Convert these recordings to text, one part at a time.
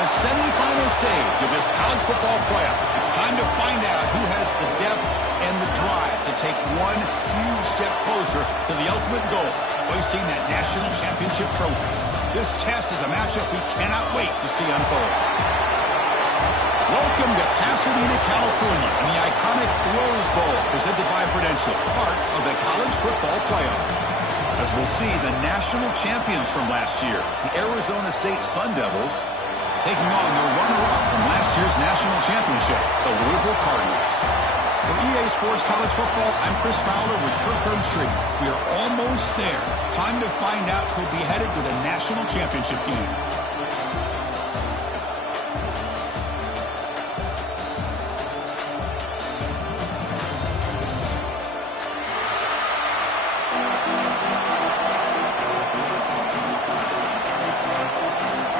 the semifinal stage of this college football playoff. It's time to find out who has the depth and the drive to take one huge step closer to the ultimate goal, hoisting that national championship trophy. This test is a matchup we cannot wait to see unfold. Welcome to Pasadena, California, and the iconic Rose Bowl, presented by Prudential, part of the college football playoff. As we'll see, the national champions from last year, the Arizona State Sun Devils, taking on their runner-up from last year's national championship, the Louisville Cardinals. For EA Sports College Football, I'm Chris Fowler with Kirk Herbstreit. We are almost there. Time to find out who'll be headed to the national championship game.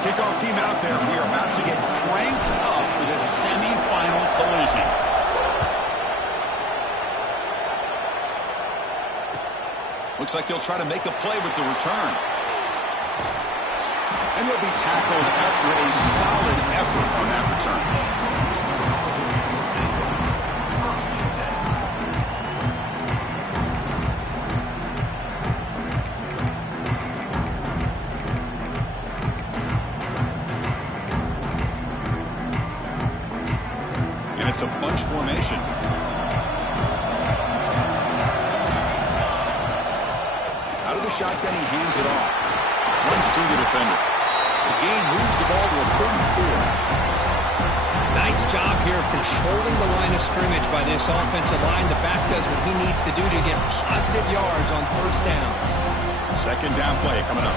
Kickoff team out there. We are about to get cranked up with a semifinal collision. Looks like he'll try to make a play with the return. And he'll be tackled after a solid effort on that return. It's a bunch formation. Out of the shotgun, he hands it off. Runs through the defender. The gain moves the ball to a 34. Nice job here of controlling the line of scrimmage by this offensive line. The back does what he needs to do to get positive yards on first down. Second down play coming up.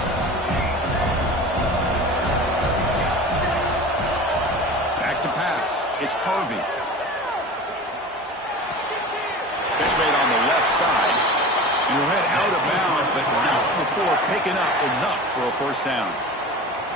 Back to pass. It's Harvey. Pitch made on the left side. And he'll head out of bounds, but not before picking up enough for a first down.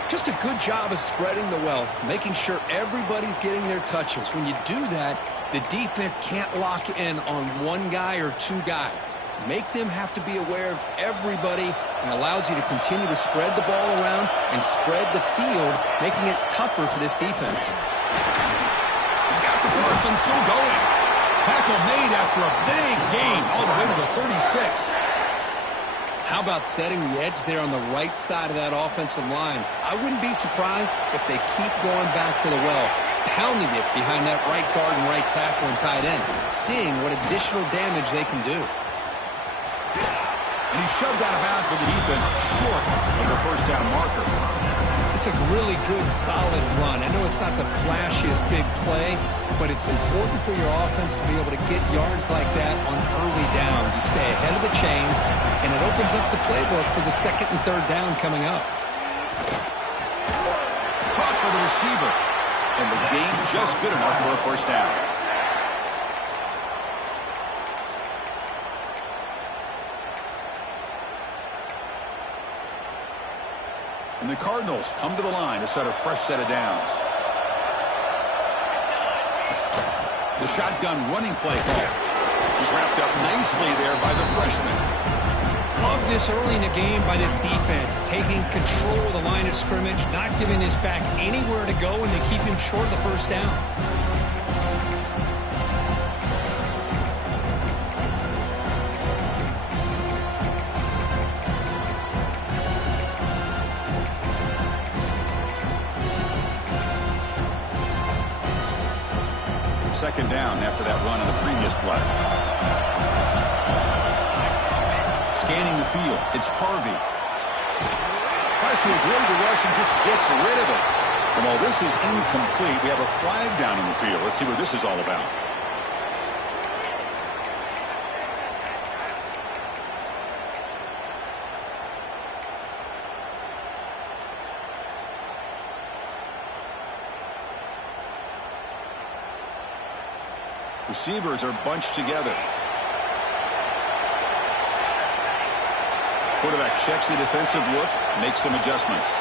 Just a good job of spreading the wealth, making sure everybody's getting their touches. When you do that, the defense can't lock in on one guy or two guys. Make them have to be aware of everybody, and allows you to continue to spread the ball around and spread the field, making it tougher for this defense. He's got the first and still going. Tackle made after a big gain all the way to the 36. How about setting the edge there on the right side of that offensive line? I wouldn't be surprised if they keep going back to the well, pounding it behind that right guard and right tackle and tight end, seeing what additional damage they can do. And he's shoved out of bounds with the defense short of the first down marker. It's a really good, solid run. I know it's not the flashiest big play, but it's important for your offense to be able to get yards like that on early downs. You stay ahead of the chains, and it opens up the playbook for the second and third down coming up. Caught for the receiver, and the gain just good enough for a first down. And the Cardinals come to the line to set a fresh set of downs. The shotgun running play call. He's wrapped up nicely there by the freshman. Love this early in the game by this defense, taking control of the line of scrimmage, not giving this back anywhere to go, and they keep him short of the first down. Second down after that run on the previous play. Scanning the field, it's Harvey. Tries to avoid the rush and just gets rid of it. And while this is incomplete, we have a flag down in the field. Let's see what this is all about. Receivers are bunched together. Quarterback checks the defensive look, makes some adjustments.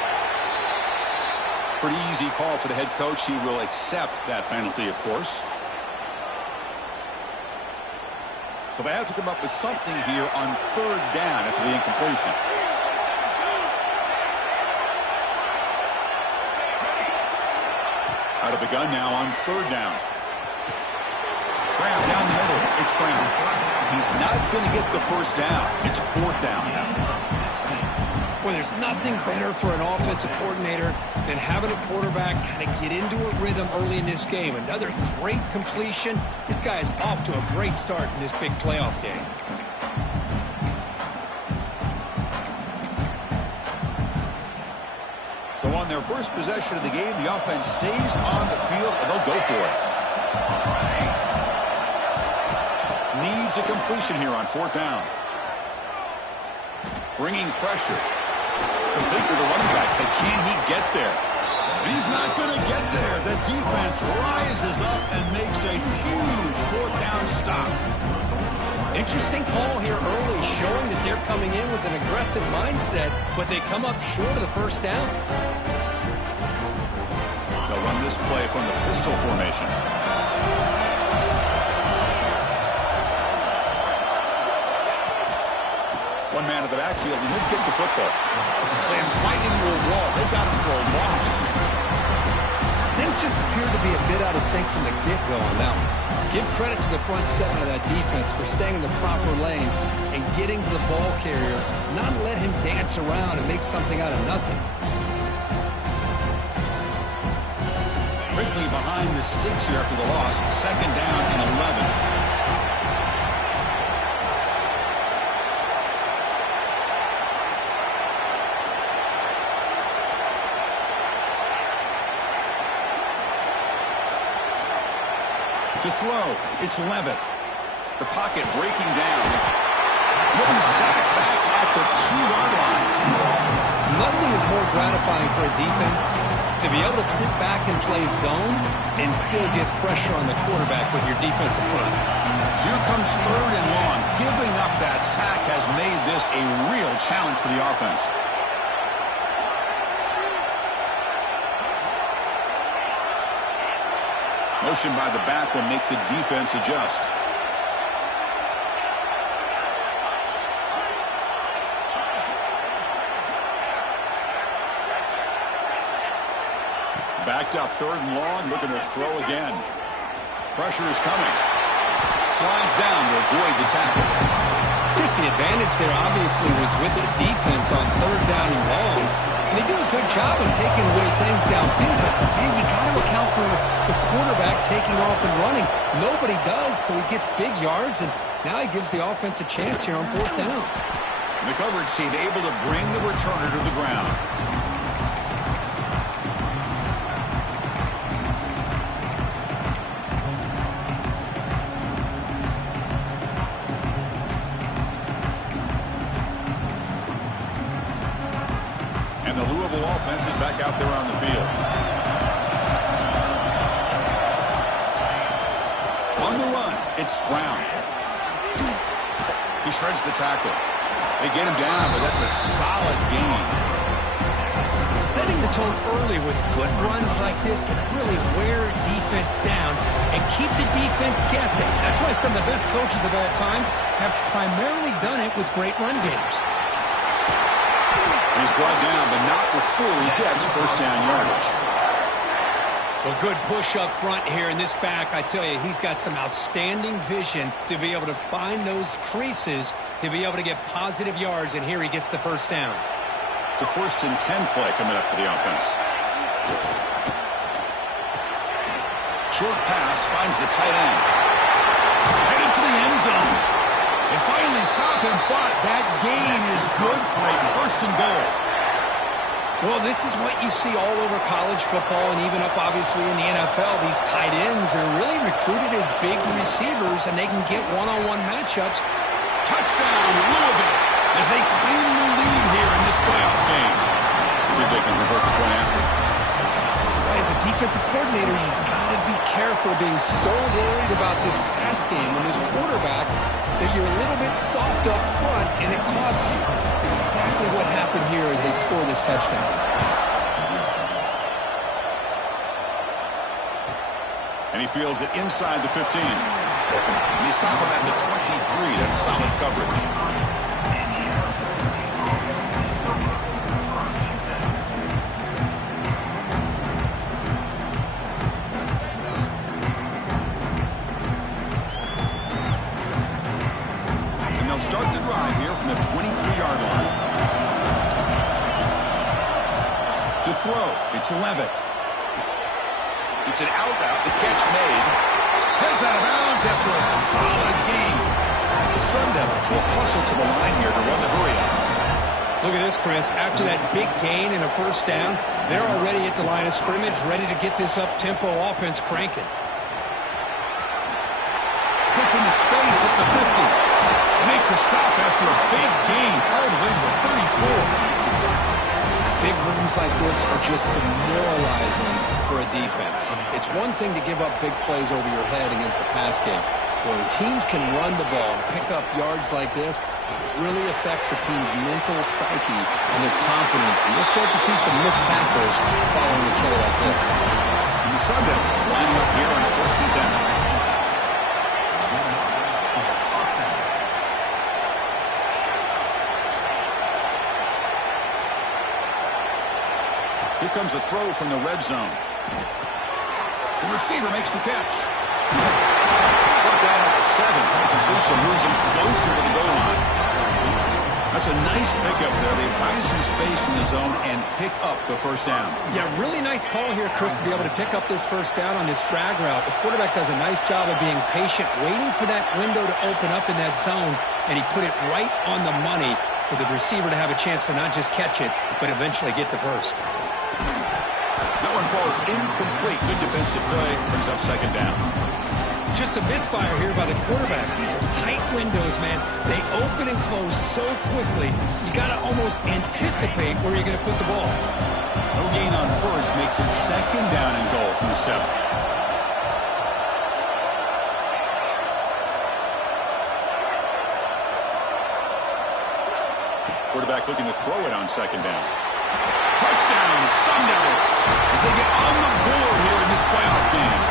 Pretty easy call for the head coach. He will accept that penalty, of course. So they have to come up with something here on third down after the incompletion. Out of the gun now on 3rd down. Brown down the middle. It's Brown. He's not going to get the first down. It's 4th down now. Well, there's nothing better for an offensive coordinator than having a quarterback kind of get into a rhythm early in this game. Another great completion. This guy is off to a great start in this big playoff game. So on their first possession of the game, the offense stays on the field, and they'll go for it. Needs a completion here on 4th down. Bringing pressure. Complete with the running back, but can he get there? He's not going to get there. The defense rises up and makes a huge 4th down stop. Interesting call here early, showing that they're coming in with an aggressive mindset, but they come up short of the first down. They'll run this play from the pistol formation. One man at the backfield, and he'll get the football. Slams right into a wall. They've got him for a loss. Things just appear to be a bit out of sync from the get-go on that one. Give credit to the front seven of that defense for staying in the proper lanes and getting to the ball carrier, not let him dance around and make something out of nothing. Quickly behind the sticks here after the loss. 2nd down and 11. To throw, it's Levitt. The pocket breaking down. He'll be sacked back at the 2-yard line. Nothing is more gratifying for a defense to be able to sit back and play zone and still get pressure on the quarterback with your defensive front. So here comes 3rd and long. Giving up that sack has made this a real challenge for the offense. Motion by the back will make the defense adjust. Backed up 3rd and long, looking to throw again. Pressure is coming. Slides down to avoid the tackle. Just the advantage there obviously was with the defense on 3rd down and long. And they do a good job of taking away things downfield, but man, you got to account for the quarterback taking off and running. Nobody does, so he gets big yards, and now he gives the offense a chance here on 4th down. The coverage team able to bring the returner to the ground. The Louisville offense is back out there on the field. On the run, it's Brown. He shreds the tackle. They get him down, but that's a solid gain. Setting the tone early with good runs like this can really wear defense down and keep the defense guessing. That's why some of the best coaches of all time have primarily done it with great run games. He's brought down, but not before he gets first down yardage. Well, good push up front here in this back. I tell you, he's got some outstanding vision to be able to find those creases, to be able to get positive yards, and here he gets the first down. It's a 1st and 10 play coming up for the offense. Short pass finds the tight end. Headed to the end zone. They finally stop him, but that gain is good for a 1st and goal. Well, this is what you see all over college football and even up, obviously, in the NFL. These tight ends are really recruited as big receivers, and they can get one-on-one matchups. Touchdown, Louisville, as they claim the lead here in this playoff game. See if they can convert the point after. As a defensive coordinator, you've got to be careful being so worried about this pass game and this quarterback that you're a little bit soft up front, and it costs you. It's exactly what happened here as they score this touchdown. And he fields it inside the 15. And they stop him at the 23. That's solid coverage. throw. It's Levitt. It's an out route. The catch made. Heads out of bounds after a solid gain. The Sun Devils will hustle to the line here to run the hurry-up. Look at this, Chris. After that big gain and a first down, they're already at the line of scrimmage, ready to get this up-tempo offense cranking. Puts into space at the 50. Make the stop after a big gain all the way to the 34. Big runs like this are just demoralizing for a defense. It's one thing to give up big plays over your head against the pass game. When teams can run the ball and pick up yards like this, it really affects the team's mental psyche and their confidence. And you'll start to see some missed tackles following a play like this. And the Sun Devils lining up here on 1st and 10. Here comes a throw from the red zone. The receiver makes the catch. Brought down at the 7. The completion moves him closer to the goal line. That's a nice pickup there. They find some space in the zone and pick up the first down. Yeah, really nice call here, Chris, to be able to pick up this first down on this drag route. The quarterback does a nice job of being patient, waiting for that window to open up in that zone, and he put it right on the money for the receiver to have a chance to not just catch it, but eventually get the first. That one falls incomplete. Good defensive play. Brings up 2nd down. Just a misfire here by the quarterback. These are tight windows, man. They open and close so quickly. You got to almost anticipate where you're going to put the ball. No gain on first makes it 2nd down and goal from the 7. Quarterback looking to throw it on 2nd down. Touchdown, Sun Devils, as they get on the board here in this playoff game.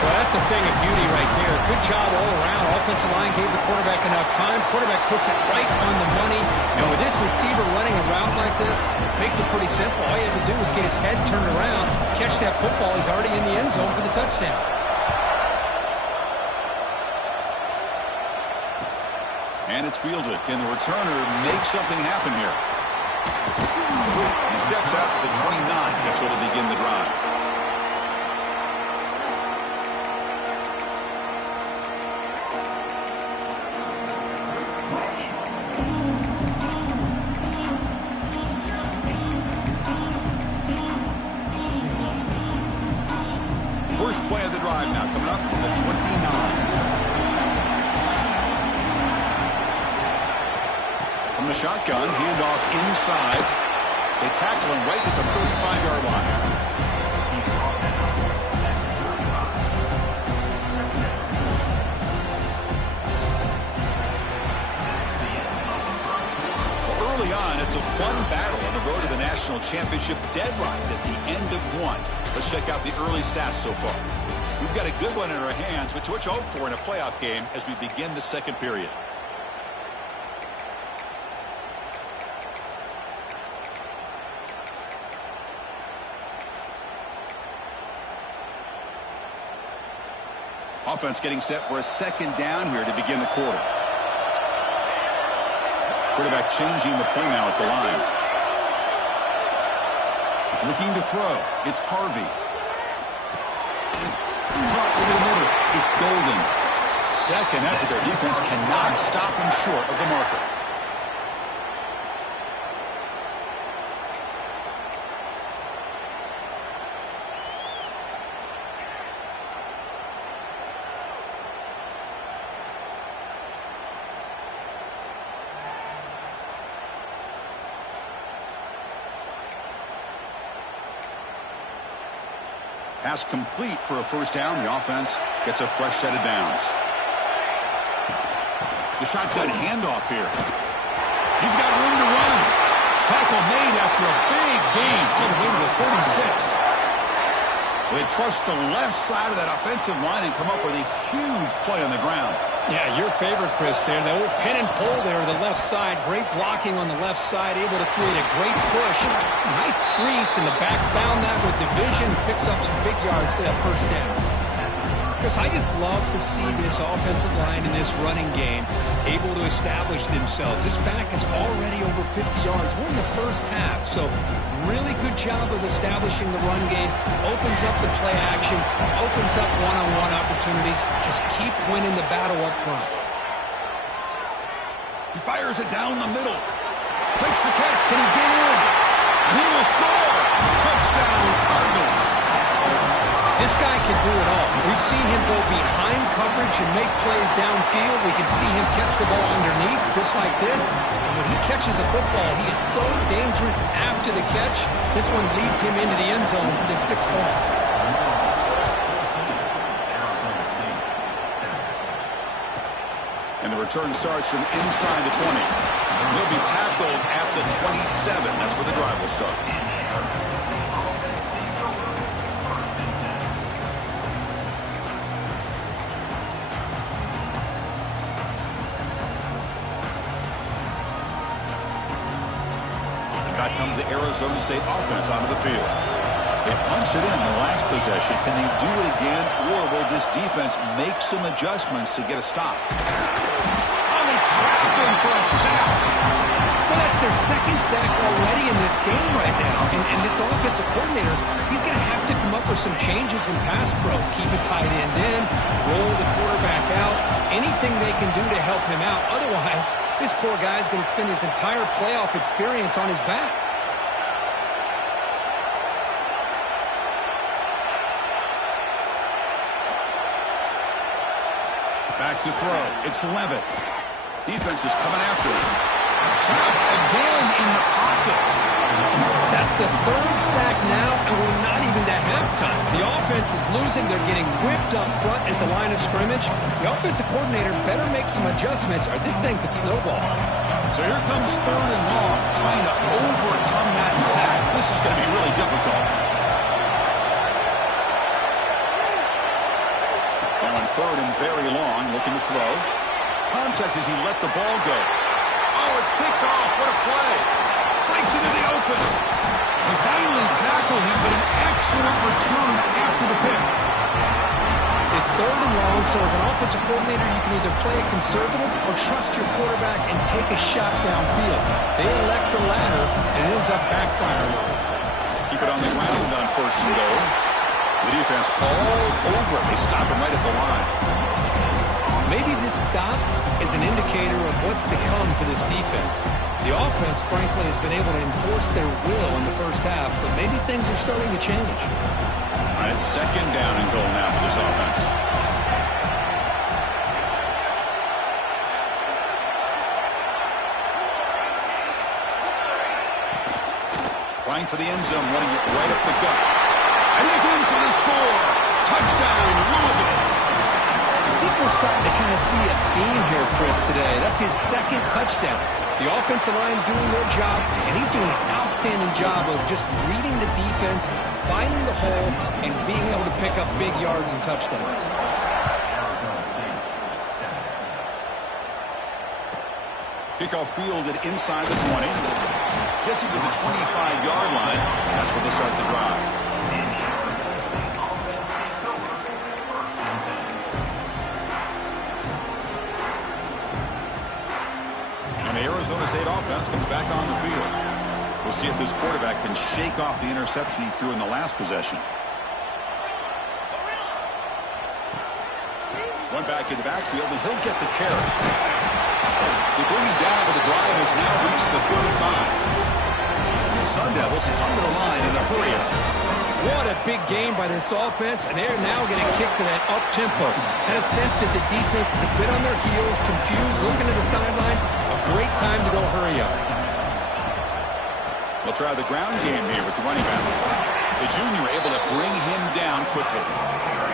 Well, that's a thing of beauty right there. Good job all around. Offensive line gave the quarterback enough time. Quarterback puts it right on the money. And with this receiver running a route like this, makes it pretty simple. All you have to do is get his head turned around, catch that football. He's already in the end zone for the touchdown. And it's fielded. Can the returner make something happen here? He steps out to the 29. That's where they begin the drive. First play of the drive now coming up from the 29. From the shotgun, handoff inside. They tackle him right at the 35-yard line. Well, early on, it's a fun battle on the road to the national championship, deadlocked at the end of one. Let's check out the early stats so far. We've got a good one in our hands, which what you hope for in a playoff game as we begin the second period. Offense getting set for a 2nd down here to begin the quarter. Quarterback changing the play now at the line. Looking to throw. It's Harvey. Caught over the middle. It's Golden. 2nd after their defense cannot stop him short of the marker. Pass complete for a first down. The offense gets a fresh set of downs. The shotgun handoff here. He's got room to run. Tackle made after a big gain all the way to the 36. They trust the left side of that offensive line and come up with a huge play on the ground. Yeah, your favorite, Chris, there. The old pin and pull there, the left side. Great blocking on the left side, able to create a great push. Nice crease, and the back found that with the vision. Picks up some big yards for that first down. Because I just love to see this offensive line in this running game able to establish themselves. This back is already over 50 yards. We're in the first half, so really good job of establishing the run game. Opens up the play action, opens up one-on-one opportunities. Just keep winning the battle up front. He fires it down the middle. Makes the catch. Can he get in? He will score. Touchdown, Cardinals. This guy can do it all. We've seen him go behind coverage and make plays downfield. We can see him catch the ball underneath, just like this. And when he catches a football, he is so dangerous after the catch. This one leads him into the end zone for the 6 points. And the return starts from inside the 20. He'll be tackled at the 27. That's where the drive will start. Back comes the Arizona State offense onto the field. They punched it in the last possession. Can they do it again, or will this defense make some adjustments to get a stop? Oh, they trap him for a sack. Well, that's their second sack already in this game right now. And this offensive coordinator, he's going to have to come up with some changes in pass pro. Keep a tight end in, roll the quarterback out, anything they can do to help him out. Otherwise, this poor guy's going to spend his entire playoff experience on his back. Back to throw. It's Levitt. Defense is coming after him. Trap again in the pocket. That's the third sack now, and we're not even to halftime. The offense is losing. They're getting whipped up front at the line of scrimmage. The offensive coordinator better make some adjustments, or this thing could snowball. So here comes 3rd and long, trying to overcome that sack. This is going to be really difficult. Now on 3rd and very long, looking to throw. Contact as he let the ball go. Oh, it's picked off. What a play. Breaks into the open. We finally tackled him, but an excellent return after the pick. It's 3rd and long, so as an offensive coordinator, you can either play it conservative or trust your quarterback and take a shot downfield. They elect the latter, and it ends up backfiring. Keep it on the ground on 1st and goal. The defense all over. They stop him right at the line. Maybe this stop is an indicator of what's to come for this defense. The offense, frankly, has been able to enforce their will in the first half, but maybe things are starting to change. All right, 2nd down and goal now for this offense. Flying for the end zone, running it right up the gut. And he's in for the score. Touchdown, Louisville. I think we're starting to kind of see a theme here, Chris, today. That's his 2nd touchdown. The offensive line doing their job, and he's doing an outstanding job of just reading the defense, finding the hole, and being able to pick up big yards and touchdowns. Kickoff fielded inside the 20. Gets it to the 25-yard line. That's where they start the drive. And the Arizona State offense comes back on the field. We'll see if this quarterback can shake off the interception he threw in the last possession. One back in the backfield, and he'll get the carry. They bring him down, but the drive has now reached the 35. The Sun Devils come to the line in the hurry-up. What a big game by this offense, and they're now getting kicked to that up-tempo. Kind of sense that the defense is a bit on their heels, confused, looking at the sidelines. A great time to go hurry up. We'll try the ground game here with the running back. The junior able to bring him down quickly.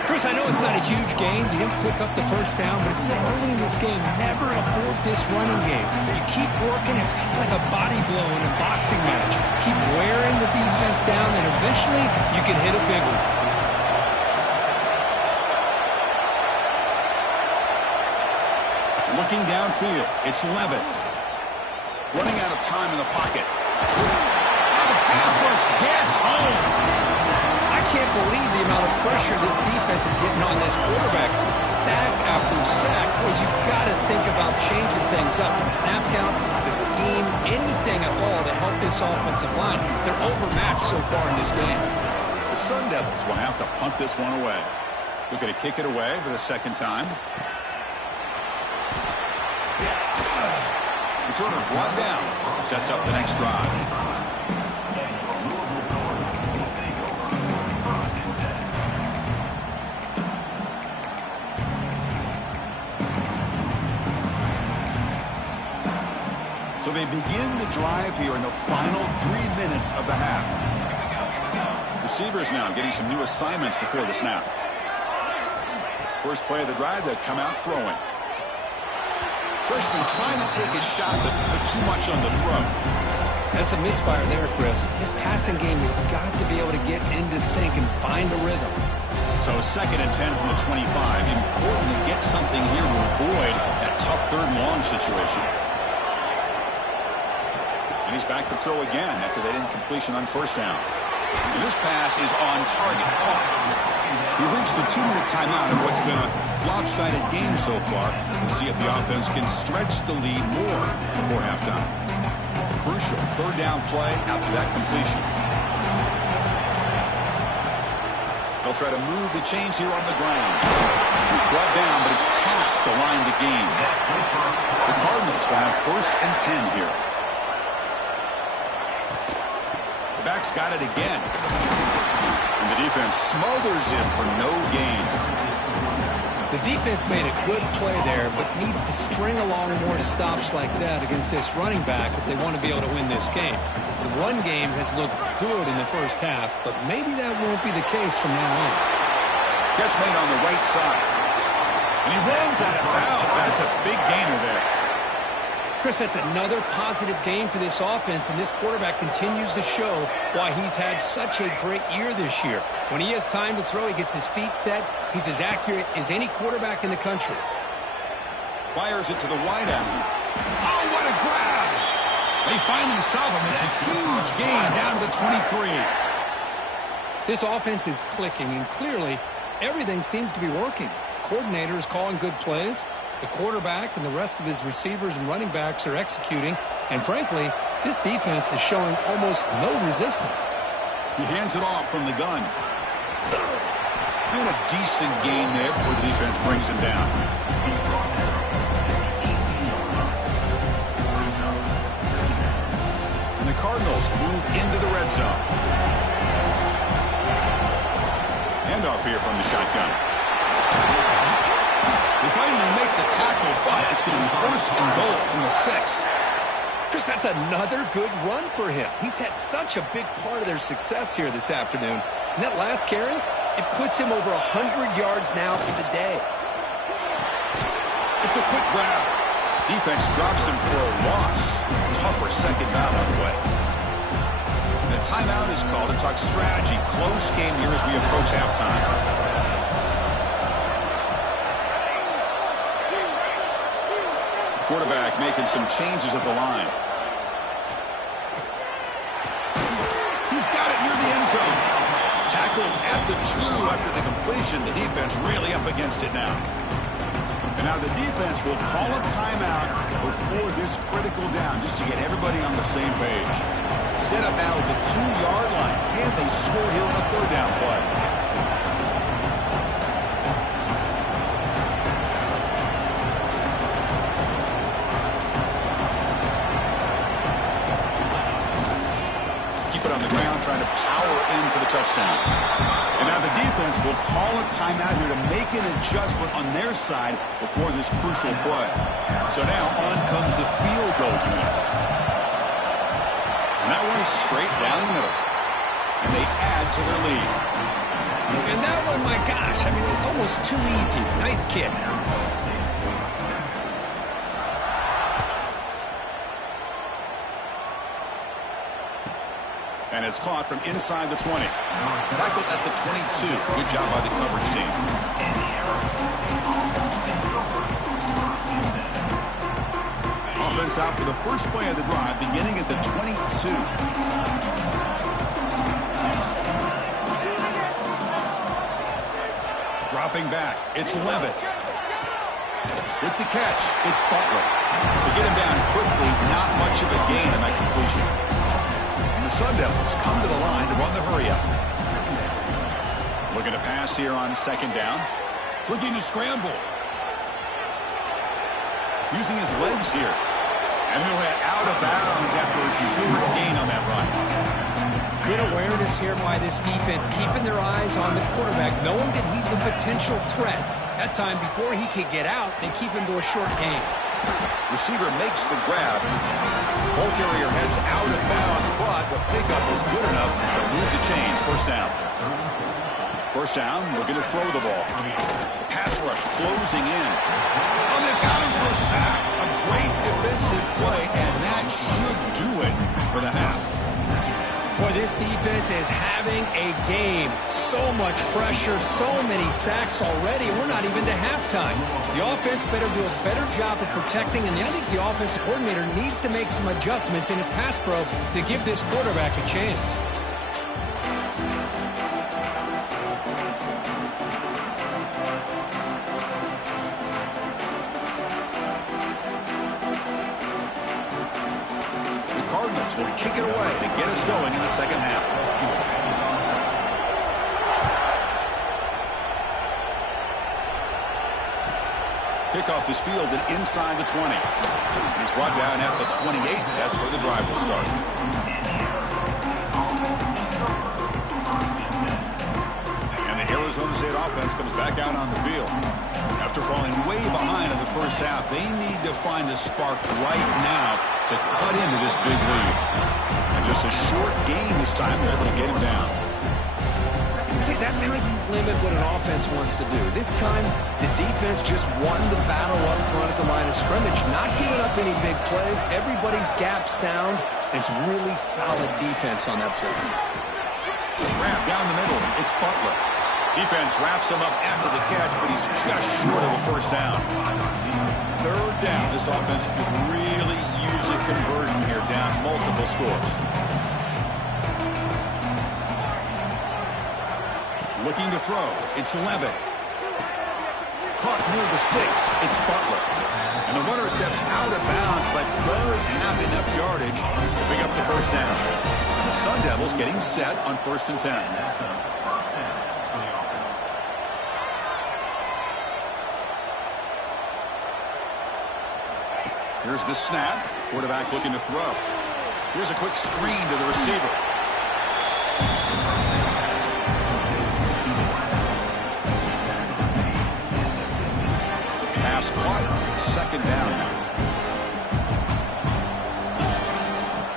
Chris, I know it's not a huge game. You didn't pick up the first down, but it's still early in this game. Never abort this running game. You keep working. It's kind of like a body blow in a boxing match. Keep wearing the defense down, and eventually you can hit a big one. Looking downfield, it's Levitt. Running out of time in the pocket. The pass rush gets home. I can't believe the amount of pressure this defense is getting on this quarterback. Sack after sack. Well, you got to think about changing things up. The snap count, the scheme, anything this offensive line. They're overmatched so far in this game. The Sun Devils will have to punt this one away. Looking to kick it away for the second time. Returner brought down. Sets up the next drive. So they begin the drive here in the final 3 minutes of the half. Receivers now getting some new assignments before the snap. First play of the drive, they'll come out throwing. Freshman trying to take a shot, but put too much on the throw. That's a misfire there, Chris. This passing game has got to be able to get into sync and find a rhythm. So 2nd and 10 from the 25. Important to get something here to avoid that tough 3rd and long situation. And he's back to throw again after that incompletion on first down. And this pass is on target, caught. He reached the 2-minute timeout in what's been a lopsided game so far. We'll see if the offense can stretch the lead more before halftime. Crucial 3rd down play after that completion. They'll try to move the chains here on the ground. Brought down, but it's past the line to gain. The Cardinals will have 1st and 10 here. The back's got it again. And the defense smothers it for no gain. The defense made a good play there, but needs to string along more stops like that against this running back if they want to be able to win this game. The run game has looked good in the first half, but maybe that won't be the case from now on. Catch made on the right side. And he runs out of bounds. That's a big gainer there. Chris, that's another positive game for this offense, and this quarterback continues to show why he's had such a great year this year. When he has time to throw, he gets his feet set. He's as accurate as any quarterback in the country. Fires it to the wideout. Oh, what a grab! They finally stop him. It's a huge gain down to the 23. This offense is clicking, and clearly everything seems to be working. The coordinator is calling good plays. The quarterback and the rest of his receivers and running backs are executing. And frankly, this defense is showing almost no resistance. He hands it off from the gun. And a decent gain there before the defense brings him down. And the Cardinals move into the red zone. Handoff here from the shotgun. They finally make the tackle, but it's going to be 1st and goal from the 6. Chris, that's another good run for him. He's had such a big part of their success here this afternoon. And that last carry, it puts him over 100 yards now for the day. It's a quick grab. Defense drops him for a loss. Tougher second down on the way. The timeout is called to talk strategy. Close game here as we approach halftime. Quarterback making some changes at the line. He's got it near the end zone. Tackled at the 2 after the completion. The defense really up against it now. And now the defense will call a timeout before this critical down just to get everybody on the same page. Set up now at the 2-yard line. Can they score here on a 3rd down play? On the ground, trying to power in for the touchdown. And now the defense will call a timeout here to make an adjustment on their side before this crucial play. So now on comes the field goal unit. And that one's straight down the middle. And they add to their lead. And that one, my gosh, I mean, it's almost too easy. Nice kick. And it's caught from inside the 20. Tackled at the 22. Good job by the coverage team. Offense out for the first play of the drive, beginning at the 22. Dropping back, it's Levitt. With the catch, it's Butler. They get him down quickly, not much of a gain on that completion. Rebels come to the line to run the hurry-up. Looking to pass here on second down. Looking to scramble. Using his legs here. And he'll head out of bounds after a short gain on that run. Good awareness here by this defense, keeping their eyes on the quarterback, knowing that he's a potential threat. That time, before he can get out, they keep him to a short gain. Receiver makes the grab. Ball carrier heads out of bounds, but the pickup was good enough to move the chains. First down. First down, looking to throw the ball. Pass rush closing in. Oh, they've got him for a sack. A great defensive play, and that should do it for the half. Boy, this defense is having a game. So much pressure, so many sacks already. We're not even to halftime. The offense better do a better job of protecting, and I think the offensive coordinator needs to make some adjustments in his pass pro to give this quarterback a chance. Will kick it away to get us going in the second half. Kickoff is fielded inside the 20. He's brought down at the 28. That's where the drive will start. And the Arizona State offense comes back out on the field. After falling way behind in the first half, they need to find a spark right now to cut into this big lead. And just a short gain this time, they're able to get him down. See, that's how you limit what an offense wants to do. This time, the defense just won the battle up front at the line of scrimmage, not giving up any big plays. Everybody's gap sound. It's really solid defense on that play. Wrap down the middle. It's Butler. Defense wraps him up after the catch, but he's just short of a first down. Third down. This offense could really use a conversion here, down multiple scores. Looking to throw. It's Levitt. Caught near the sticks. It's Butler. And the runner steps out of bounds, but does have enough yardage to pick up the first down. The Sun Devils getting set on 1st and 10. Here's the snap. Quarterback looking to throw. Here's a quick screen to the receiver. Pass caught. Second down now.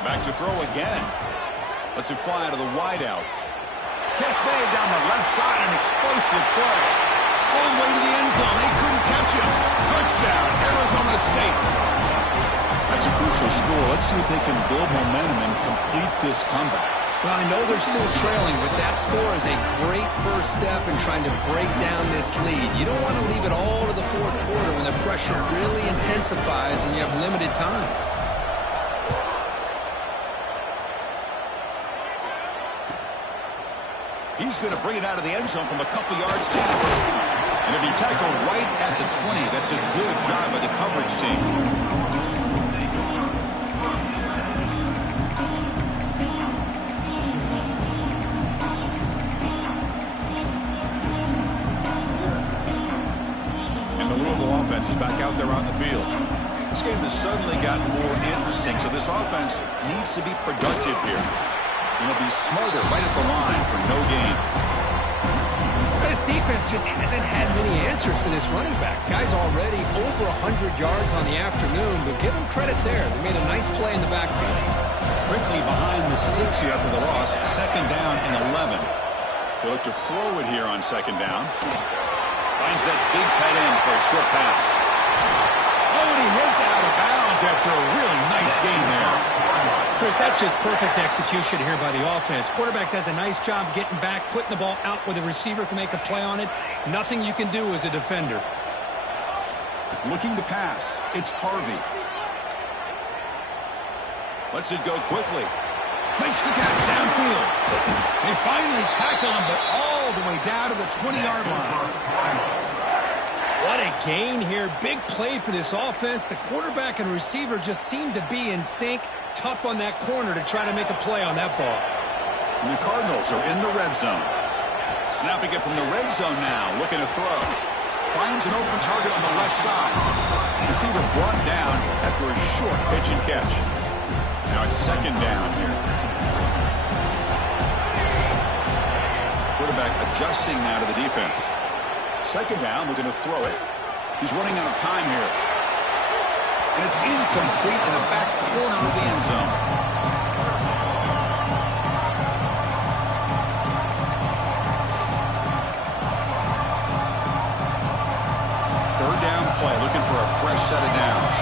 Back to throw again. Lets it fly out of the wideout. Catch made down the left side. An explosive play. All the way to the end zone. They couldn't catch him. Touchdown, Arizona State. That's a crucial score. Let's see if they can build momentum and complete this comeback. Well, I know they're still trailing, but that score is a great first step in trying to break down this lead. You don't want to leave it all to the fourth quarter when the pressure really intensifies and you have limited time. He's going to bring it out of the end zone from a couple yards down. And it'll be tackled right at the 20. That's a good job by the coverage team. Offense is back out there on the field. This game has suddenly gotten more interesting, so this offense needs to be productive here. It'll be smarter right at the line for no gain. This defense just hasn't had many answers for this running back. Guy's already over 100 yards on the afternoon, but give him credit there. They made a nice play in the backfield. Quickly behind the sticks here after the loss. Second down and 11. They look to throw it here on second down. Finds that big tight end for a short pass. Oh, and he heads out of bounds after a really nice game there. Chris, that's just perfect execution here by the offense. Quarterback does a nice job getting back, putting the ball out where the receiver can make a play on it. Nothing you can do as a defender. Looking to pass. It's Harvey. Lets it go quickly. Makes the catch downfield. They finally tackle him, but all the way down to the 20-yard line. What a gain here. Big play for this offense. The quarterback and receiver just seem to be in sync. Tough on that corner to try to make a play on that ball. And the Cardinals are in the red zone. Snapping it from the red zone now, looking to throw. Finds an open target on the left side. Receiver brought down after a short pitch and catch. Now it's second down here. Quarterback adjusting now to the defense. Second down, looking to throw it. He's running out of time here. And it's incomplete in the back corner of the end zone. Third down play, looking for a fresh set of downs.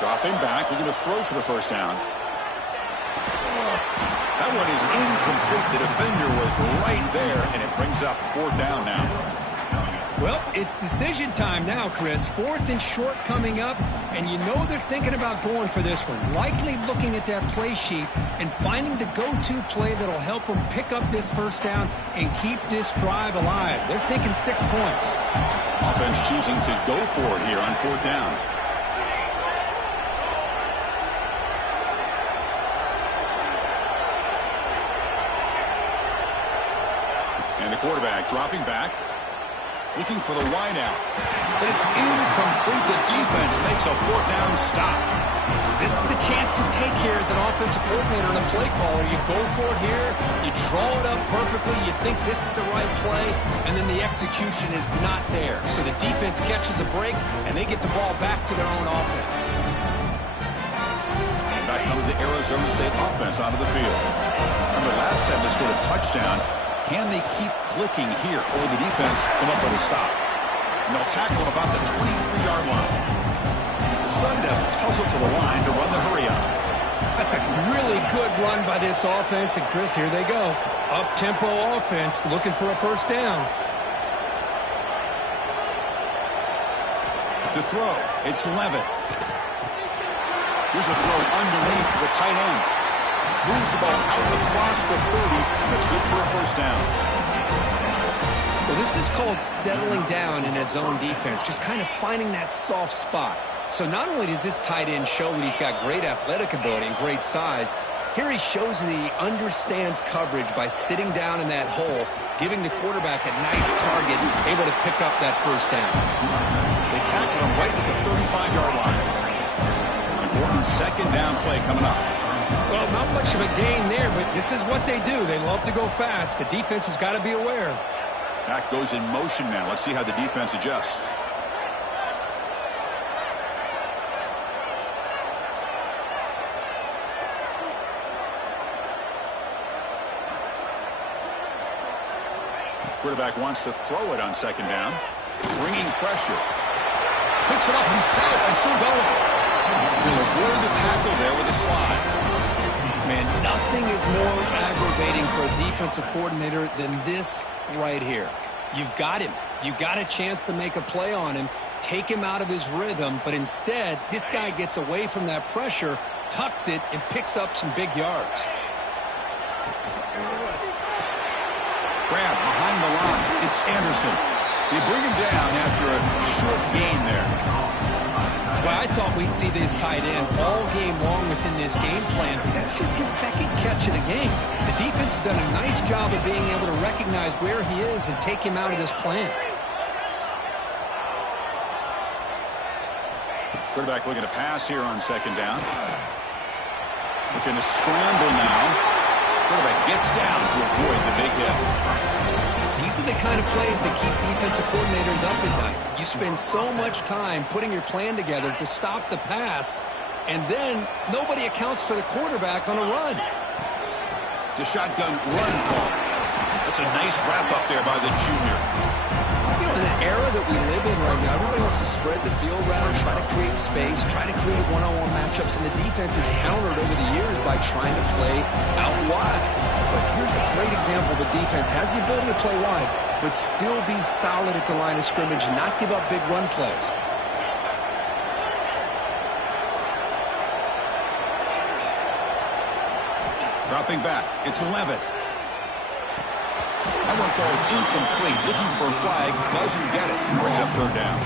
Dropping back, looking to throw for the first down. That one is incomplete. The defender was right there, and it brings up fourth down now. Well, it's decision time now, Chris. Fourth and short coming up, and you know they're thinking about going for this one. Likely looking at that play sheet and finding the go-to play that'll help them pick up this first down and keep this drive alive. They're thinking 6 points. Offense choosing to go for it here on fourth down. And the quarterback dropping back, looking for the wideout. But it's incomplete. The defense makes a fourth down stop. This is the chance you take here as an offensive coordinator and a play caller. You go for it here, you draw it up perfectly, you think this is the right play, and then the execution is not there. So the defense catches a break, and they get the ball back to their own offense. And back comes the Arizona State offense onto the field. Remember, last time they scored a touchdown. Can they keep clicking here, or the defense come up with a stop? And they'll tackle him about the 23-yard line. The Sun Devils hustle to the line to run the hurry-up. That's a really good run by this offense, and Chris, here they go. Up-tempo offense looking for a first down. To throw, it's Levitt. Here's a throw underneath to the tight end. Moves the ball out across the 30, and that's good for a first down. Well, this is called settling down in his zone defense, just kind of finding that soft spot. So not only does this tight end show that he's got great athletic ability and great size, here he shows that he understands coverage by sitting down in that hole, giving the quarterback a nice target, able to pick up that first down. They tackle him right at the 35-yard line. Important second down play coming up. Well, not much of a gain there, but this is what they do. They love to go fast. The defense has got to be aware. That goes in motion now. Let's see how the defense adjusts. Quarterback wants to throw it on second down. Bringing pressure. Picks it up himself and still going. He'll avoid the tackle there with a slide. Man, nothing is more aggravating for a defensive coordinator than this right here. You've got him. You've got a chance to make a play on him, take him out of his rhythm, but instead, this guy gets away from that pressure, tucks it, and picks up some big yards. Grab behind the line. It's Anderson. They bring him down after a short gain there. Well, I thought we'd see this tight end all game long within this game plan, but that's just his second catch of the game. The defense has done a nice job of being able to recognize where he is and take him out of this plan. Quarterback looking to pass here on second down. Looking to scramble now. Quarterback gets down to avoid the big hit. These are the kind of plays that keep defensive coordinators up at night. You spend so much time putting your plan together to stop the pass, and then nobody accounts for the quarterback on a run. It's a shotgun run call. That's a nice wrap up there by the junior. You know, in the era that we live in right now, everybody wants to spread the field around, try to create space, try to create one-on-one matchups, and the defense is countered over the years by trying to play out wide. But here's a great example. The defense has the ability to play wide, but still be solid at the line of scrimmage and not give up big run plays. Dropping back, it's Levitt. That one falls incomplete. Looking for a flag, doesn't get it. Brings up third down.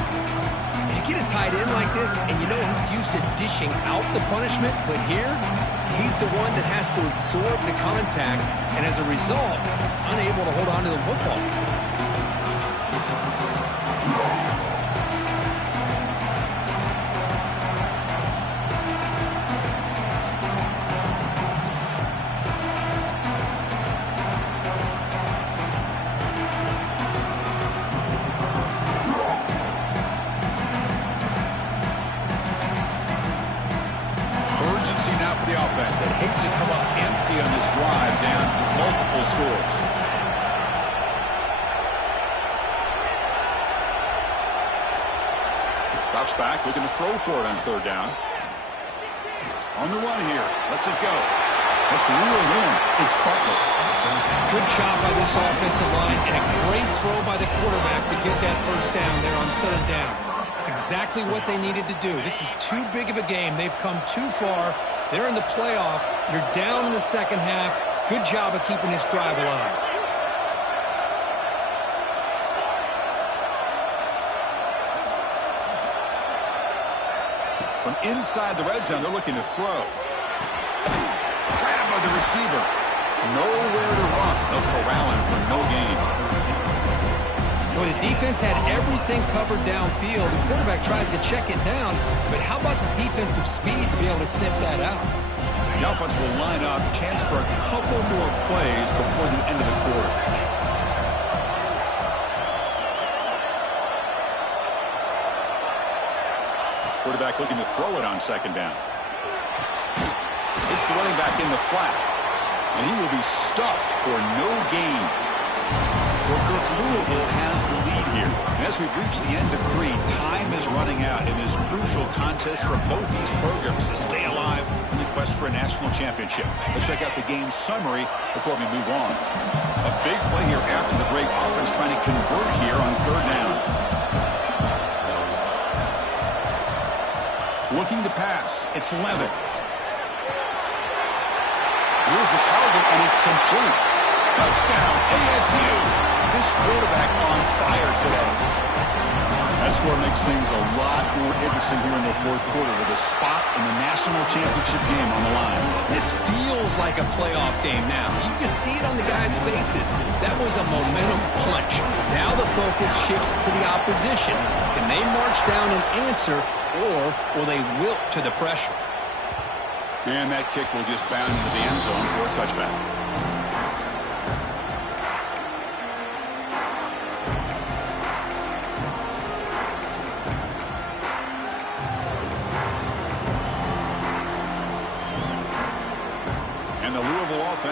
You get a tight end like this, and you know he's used to dishing out the punishment, but here, he's the one that has to absorb the contact, and as a result, he's unable to hold on to the football. Now for the offense that hates to come up empty on this drive down multiple scores. Drops back, looking to throw for it on third down. On the run here. Lets it go. That's real wind. It's Butler. Good job by this offensive line and a great throw by the quarterback to get that first down there on third down. It's exactly what they needed to do. This is too big of a game. They've come too far. They're in the playoff. You're down in the second half. Good job of keeping this drive alive. From inside the red zone, they're looking to throw. Grabbed by the receiver. Nowhere to run. They'll corral him for no gain. Well, the defense had everything covered downfield. The quarterback tries to check it down, but how about the defensive speed to be able to sniff that out? The offense will line up, chance for a couple more plays before the end of the quarter. Quarterback looking to throw it on second down. It's the running back in the flat, and he will be stuffed for no gain. Louisville has the lead here. And as we've reached the end of 3, time is running out in this crucial contest for both these programs to stay alive in the quest for a national championship. Let's check out the game summary before we move on. A big play here after the break. Offense trying to convert here on third down. Looking to pass. It's Levitt. Here's the target, and it's complete. Touchdown, ASU. This quarterback on fire today. That score makes things a lot more interesting here in the fourth quarter with a spot in the national championship game on the line. This feels like a playoff game now. You can see it on the guys' faces. That was a momentum punch. Now the focus shifts to the opposition. Can they march down and answer, or will they wilt to the pressure? And that kick will just bound into the end zone for a touchback.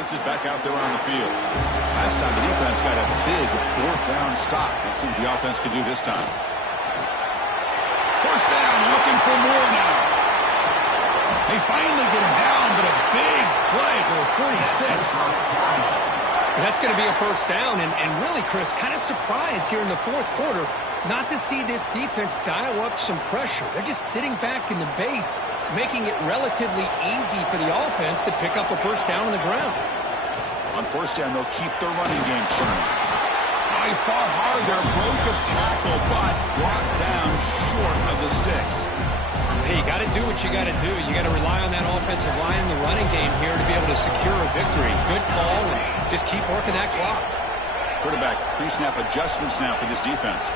Is back out there on the field. Last time the defense got a big fourth down stop. Let's see what the offense can do this time. First down, looking for more now. They finally get him down, but a big play for 46. That's going to be a first down, and really, Chris, kind of surprised here in the fourth quarter not to see this defense dial up some pressure. They're just sitting back in the base, making it relatively easy for the offense to pick up a first down on the ground. On first down, they'll keep their running game churning. He fought hard there, broke a tackle, but brought down short of the sticks. Hey, you got to do what you got to do. You got to rely on that offensive line in the running game here to be able to secure a victory. Good call, and just keep working that clock. Quarterback pre-snap adjustments now for this defense.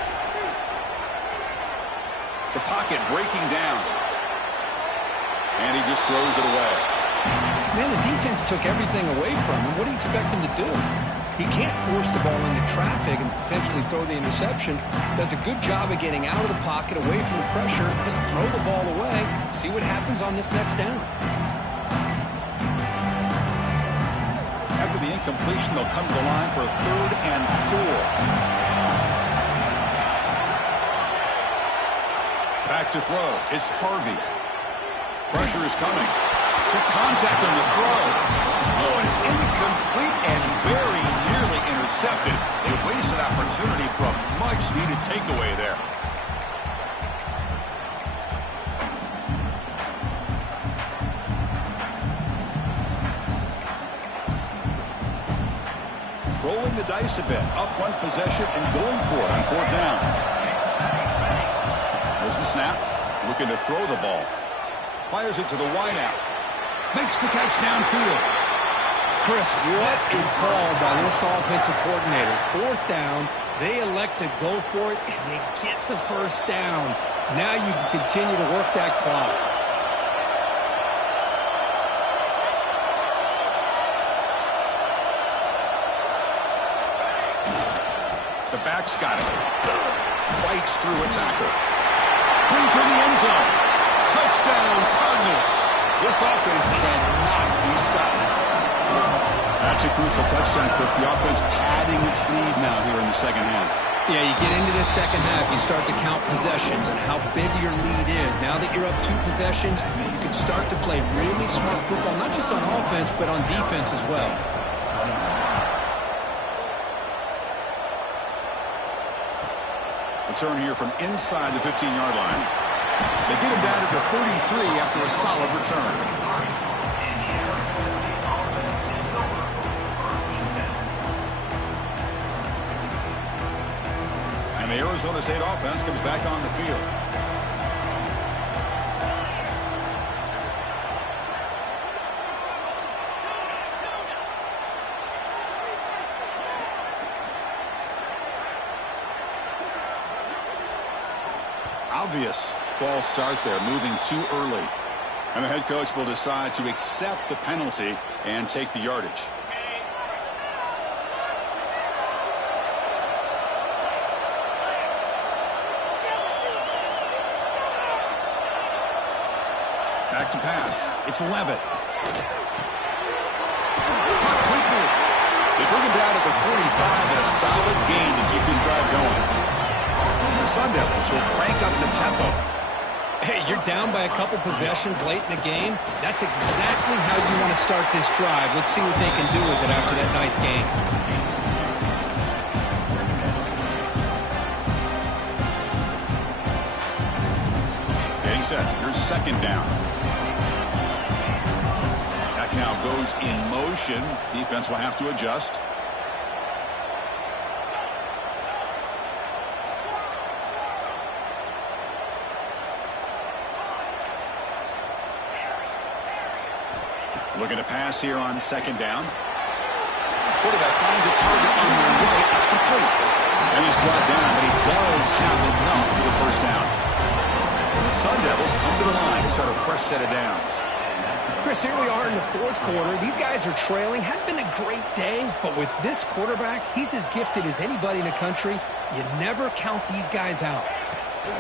The pocket breaking down. And he just throws it away. Man, the defense took everything away from him. What do you expect him to do? He can't force the ball into traffic and potentially throw the interception. Does a good job of getting out of the pocket, away from the pressure. Just throw the ball away. See what happens on this next down. After the incompletion, they'll come to the line for a 3rd and 4. Back to throw. It's Harvey. Pressure is coming. Took contact on the throw. Oh, and it's incomplete and very nearly intercepted. They wasted opportunity for a much-needed takeaway there. Rolling the dice a bit. Up one possession and going for it on 4th down. There's the snap. Looking to throw the ball. Fires it to the wideout. Makes the catch downfield. Chris, what a call by this offensive coordinator. Fourth down, they elect to go for it, and they get the first down. Now you can continue to work that clock. The back's got it. Fights through a tackle. Brings her in the end zone. Touchdown, Cardinals. This offense cannot be stopped. That's a crucial touchdown, Kirk. The offense padding its lead now here in the second half. Yeah, you get into this second half, you start to count possessions and how big your lead is. Now that you're up 2 possessions, you can start to play really smart football, not just on offense, but on defense as well. Return here from inside the 15-yard line. They get him down at the 33 after a solid return. And the Arizona State offense comes back on the field. Obvious false start there, moving too early. And the head coach will decide to accept the penalty and take the yardage. Back to pass. It's Levitt. Caught quickly. They bring him down at the 45 and a solid gain to keep this drive going. The Sun Devils will crank up the tempo. Hey, you're down by a couple possessions late in the game. That's exactly how you want to start this drive. Let's see what they can do with it after that nice game. Getting set. Here's second down. That now goes in motion. Defense will have to adjust. Looking to pass here on second down. Quarterback finds a target on the right. It's complete. And he's brought down, but he does have enough for the first down. And the Sun Devils come to the line to start a fresh set of downs. Chris, here we are in the fourth quarter. These guys are trailing. Hadn't been a great day, but with this quarterback, he's as gifted as anybody in the country. You never count these guys out.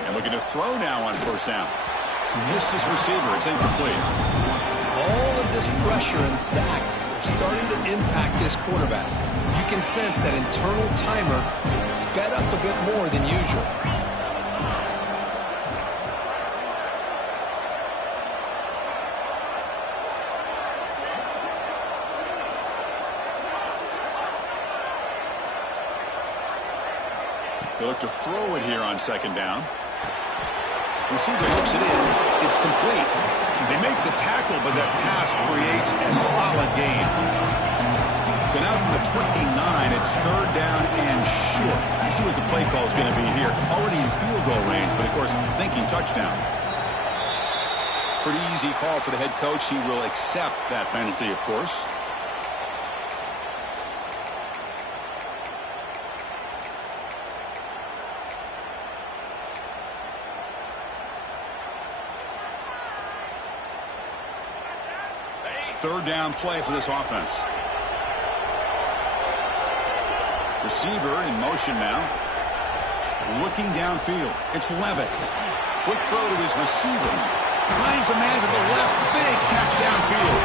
And looking to throw now on first down. Missed his receiver. It's incomplete. All of this pressure and sacks are starting to impact this quarterback. You can sense that internal timer is sped up a bit more than usual. They look to throw it here on second down. Receiver looks it in. It's complete. They make the tackle, but that pass creates a solid gain. So now from the 29, it's third down and short. You see what the play call is going to be here. Already in field goal range, but of course, thinking touchdown. Pretty easy call for the head coach. He will accept that penalty, of course. Third down play for this offense. Receiver in motion now. Looking downfield. It's Levitt. Quick throw to his receiver. Finds a man to the left. Big catch downfield.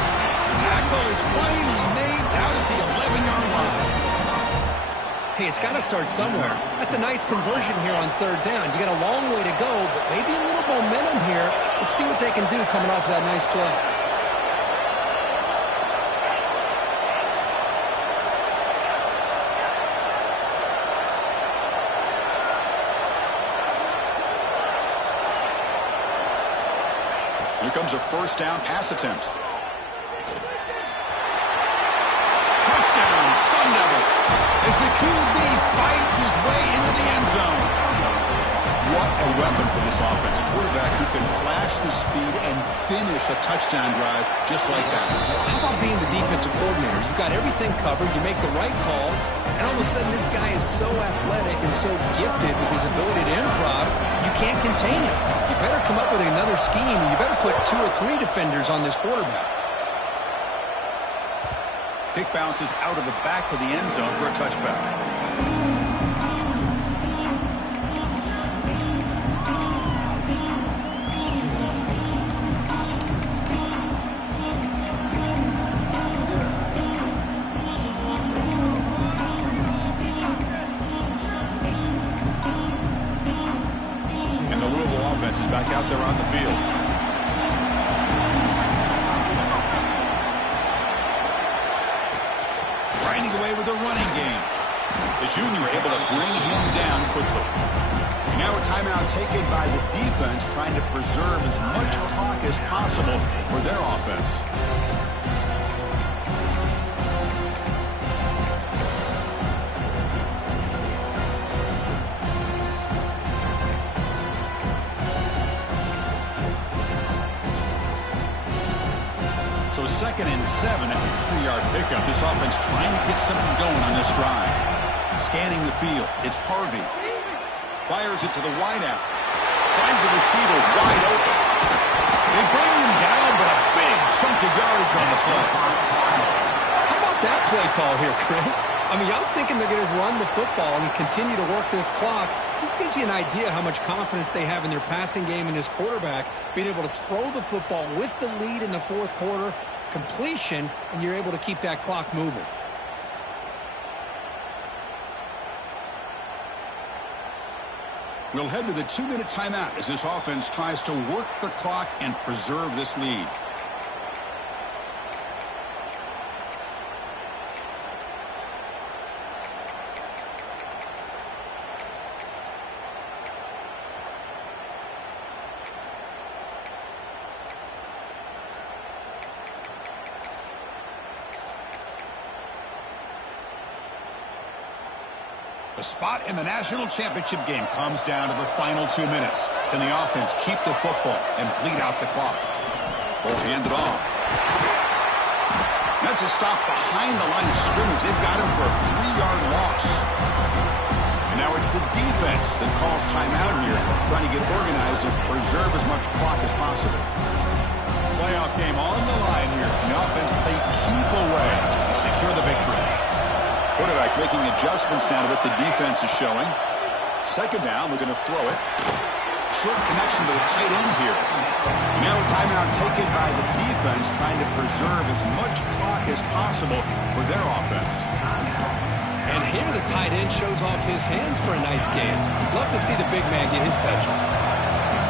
Tackle is finally made down at the 11-yard line. Hey, it's got to start somewhere. That's a nice conversion here on third down. You got a long way to go, but maybe a little momentum here. Let's see what they can do coming off that nice play. Here comes a first down pass attempt. Touchdown, Sun Devils, as the QB fights his way into the end zone. What a weapon for this offense. A quarterback who can flash the speed and finish a touchdown drive just like that. How about being the defensive coordinator? You've got everything covered. You make the right call. And all of a sudden, this guy is so athletic and so gifted with his ability to improv, you can't contain him. You better come up with another scheme. You better put 2 or 3 defenders on this quarterback. Kick bounces out of the back of the end zone for a touchback. And the Louisville offense is back out there on the field. Away with a running game. The junior able to bring him down quickly. And now a timeout taken by the defense, trying to preserve as much clock as possible for their offense. So 2nd and 7 at the 3-yard pickup. This offense trying to get something going on this drive. Scanning the field. It's Harvey. Fires it to the wideout. Finds a receiver wide open. They bring him down, but a big chunk of yardage on the play. How about that play call here, Chris? I mean, I'm thinking they're going to run the football and continue to work this clock. This gives you an idea how much confidence they have in their passing game and his quarterback, being able to throw the football with the lead in the 4th quarter, completion, and you're able to keep that clock moving. We'll head to the 2-minute timeout as this offense tries to work the clock and preserve this lead. The spot in the national championship game comes down to the final 2 minutes. Can the offense keep the football and bleed out the clock? Or hand it off. That's a stop behind the line of scrimmage. They've got him for a 3-yard loss. And now it's the defense that calls timeout here, trying to get organized and preserve as much clock as possible. Playoff game on the line here. And the offense, they keep away and secure the victory. Quarterback making adjustments down to what the defense is showing. 2nd down, we're going to throw it. Short connection to the tight end here. Now a timeout taken by the defense, trying to preserve as much clock as possible for their offense. And here the tight end shows off his hands for a nice game. Love to see the big man get his touches.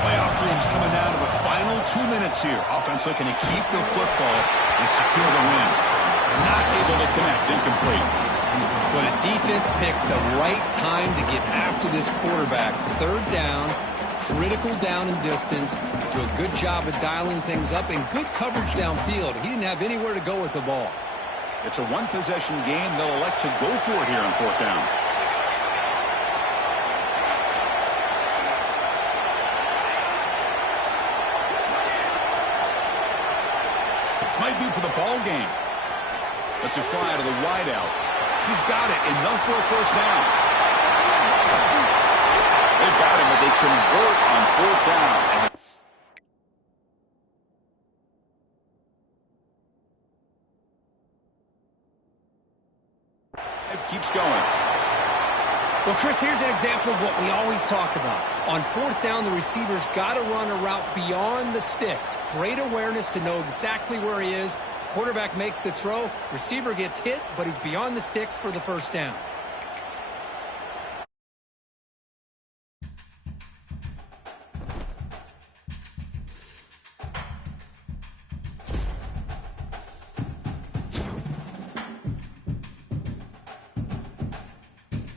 Playoff dreams coming down to the final 2 minutes here. Offense looking to keep the football and secure the win. Not able to connect, incomplete. Well, the defense picks the right time to get after this quarterback. 3rd down, critical down and distance. Do a good job of dialing things up and good coverage downfield. He didn't have anywhere to go with the ball. It's a 1-possession game. They'll elect to go for it here on 4th down. This might be for the ball game. Let's it fly to the wideout. He's got it. Enough for a 1st down. They've got him, but they convert on 4th down. It keeps going. Well, Chris, here's an example of what we always talk about. On 4th down, the receiver's got to run a route beyond the sticks. Great awareness to know exactly where he is. Quarterback makes the throw. Receiver gets hit, but he's beyond the sticks for the 1st down.